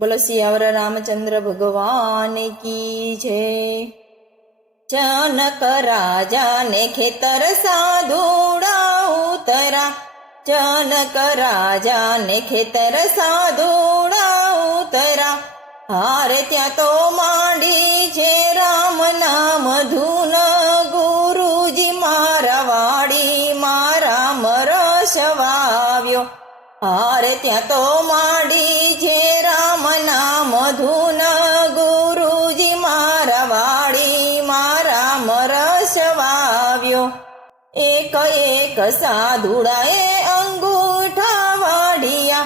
બોલો સિયાવર રામચંદ્ર ભગવાન કી જય। जनक राजा ने खेतर साधुड़ा उतरा, जनक राजा ने खेतर साधुड़ा उतरा। हारे त्या तो मांडी छे राम नाम धून, गुरुजी मारा वाड़ी मारा मरस वाव्यो। हारे त्या तो मांडी छे राम नाम धून, गुरुजी मारा वाड़ी मारा मरस वाव्यो। एक एक साधुड़ाए अंगूठा वाड़िया,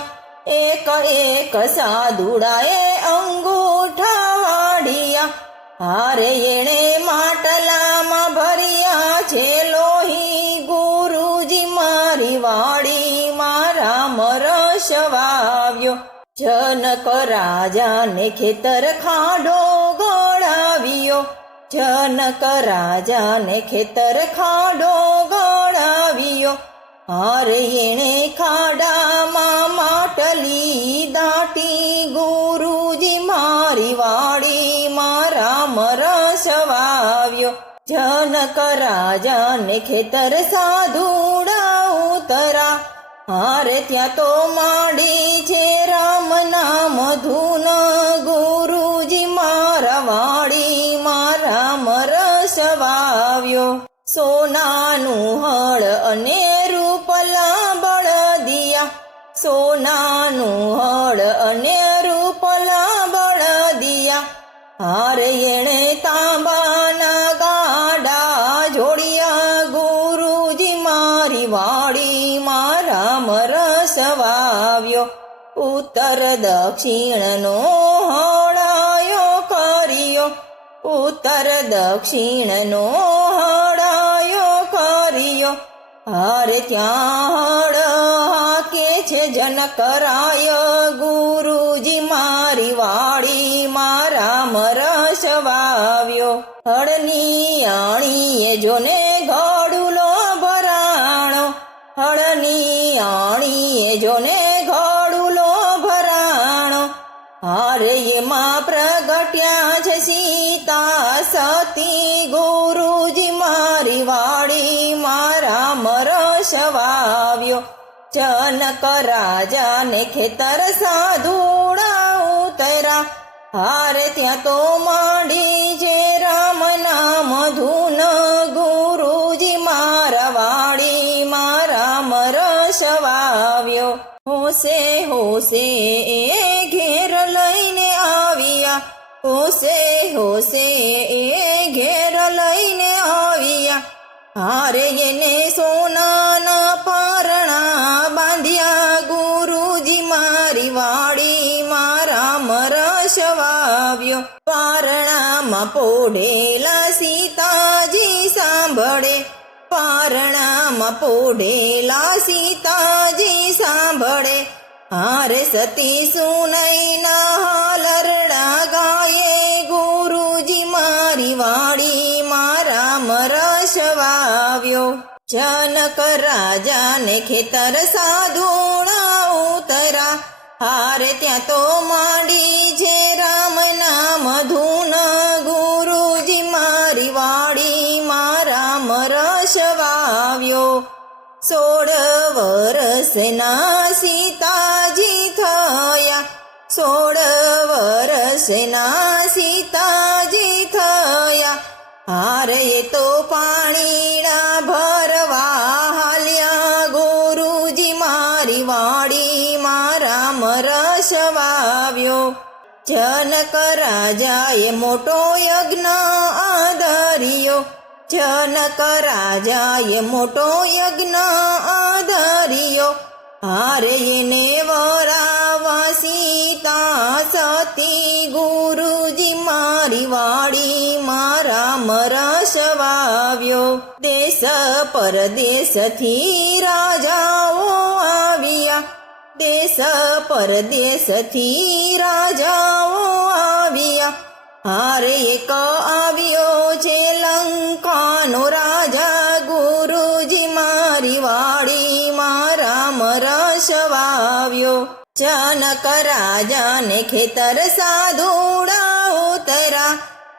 एक एक साधुड़ाए अंगूठा वाड़िया। हारे एणे માટલામાં ભર્યા છે લોહી, ગુરુજી મારી વાડી મારા મરસ વાવ્યો। जनक राजा ने खेतर खाडो गळाव्यो, जनक राजा ने खेतर खाडो गळाव्यो। हारे एणे खाडामां માટલી દાટી, गुरुजी मारी वाड़ी मारा मरस वाव्यो। जनक राजा ने खेतर साधुड़ा उतरा, हारे त्या तो मांडी छे राम नाम धून, गुरुजी मारा वाड़ी मारा मरस वाव्यो। सोनानु हळ अने रूपला बळदिया, सोनानु हळ अने रूपला बळदिया। हारे एणे तांबाना गाडा जोड़िया, गुरुजी मारी वाड़ी मारा मरस वाव्यो। उत्तर दक्षिण नो हळायो करियो, उत्तर दक्षिण नो हळायो करियो। हारे त्या हळ हाके छे जनकराय, गुरुजी मारी वाड़ी मारा मरस वाव्यो। हळनी आणीए जोने घडुलो भराणो, हळनी आणीए जोने घडुलो भराणो। हारे एमां प्रगट्या छे सीता सती, गुरुजी मारी वाड़ी मारा मरस वाव्यो। जनक राजा ने खेतर साधुड़ा उतरा, हारे त्या तो मांडी छे राम नाम धून, गुरुजी मारा वाड़ी मारा मरस वाव्यो। होसे होसे ए घेर लईने आविया, होसे होसे ए घेर लईने आविया। हारे एने सोनाना पारणा बांधिया, गुरुजी मारी वाड़ी मारा मरस वाव्यो। पारणामां पोढेला सीताजी सांभळे, पारणामां पोढेला सीताजी सांभळे। हारे सती सुनैना हालरड़ा गाये, गुरुजी मारी वाड़ी मारा मरस वाव्यो। जनक राजा ने खेतर साधुड़ा उतरा, हारे त्या तो मांडी छे राम नाम धून, गुरुजी मारी वाड़ी मारा मरस वाव्यो। 16 वर्षना सीताजी थया, 16 वर्षना सीताजी थया। हारे तो पाणीना भरवा हाल्या, गुरुजी मारी वाड़ी मारा मरस वाव्यो। जनक राजाए मोटो यज्ञ आदर्यो, जनक राजाए मोटो यज्ञ आदर्यो। हारे एने वरावा सीता सती, गुरुजी मारी वाड़ी मारा मरस वाव्यो। देश परदेश थी राजाओ आविया, देश परदेश थी राजाओ आविया। हारे एक आवियो छे लंकानो राजा, गुरुजी मारी वाड़ी मारा मरस वाव्यो। જનક રાજાને ખેતર સાધુડા ઉતરા,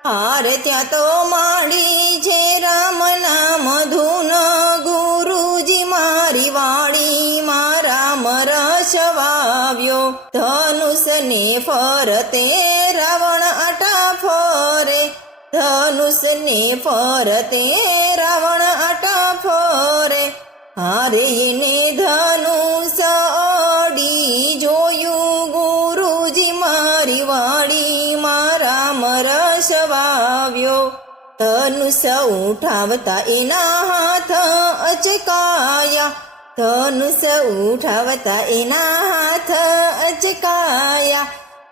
હારે ત્યાં તો માંડી છે રામ નામ ધૂન, ગુરુજી મારી વાડીમાં રામ રસ વાવ્યો. ધનુષને ફરતે રાવણ આટા ફરે, ધનુષને ફરતે રાવણ આટા ફરે, હારે એને ધનુષ અડી જોયું, ગુરુજી મારી વાડીમાં રામ રસ વાવ્યો. ધનુષ ઉઠાવતા એના હાથ અચકાયા, ધનુષ ઉઠાવતા એના હાથ અચકાયા,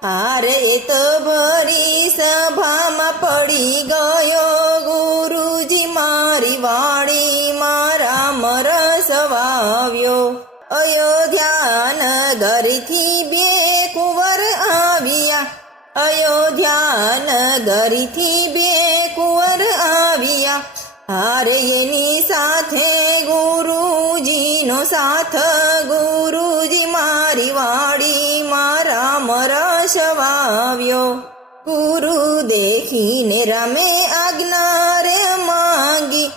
હારે એ તો ભરી સભામાં પડી ગયો, ગુરુજી મારી વાડીમાં રામ રસ વાવ્યો. અયોધ્યા નગરથી બે કુંવર આવ્યા, અયોધ્યા નગરથી બે કુંવર આવ્યા, હારે એની સાથે ગુરુજીનો સાથ, ગુરુજી મારી વાડીમાં રામ રસ વાવ્યો. ગુરુ દેખીને રામે આજ્ઞા રે માંગી,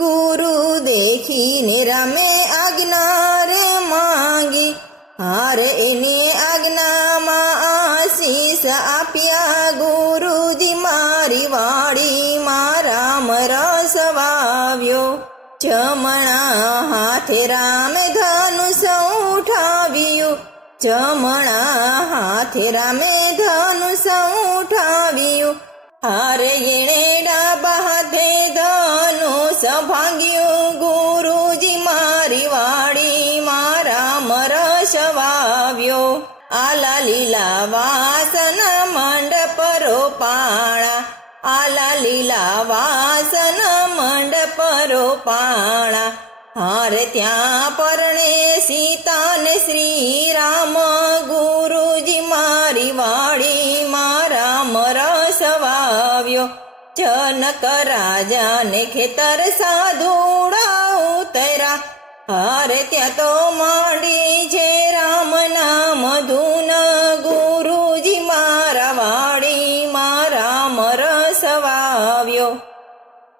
ગુરુ દેખીને રામે આજ્ઞા રે માંગી, હારે એને આજ્ઞામાં આશીષ આપ્યા, ગુરુજી મારી વાડીમાં રામ રસ વાવ્યો. જમણા હાથે રામે ધનુષ ઉઠાવ્યું, જમણા હાથે રામે ધનુષ ઉઠાવ્યું, હારે એણે ડાબા હાથે ધનુષ ભાંગ્યું, ગુરુજી મારી વાડીમાં રામ રસ વાવ્યો. આલા લીલા વાસન મંડપ રોપાણા, આલા લીલા વાસન મંડપ રોપાણા, હારે ત્યાં પરણે સીતા ને શ્રી રામ, ગુરુજી મારી વાડીમાં રામ રસ વાવ્યો. જનક રાજાને ખેતર સાધુડા ઉતરા, હારે ત્યાં તો માંડી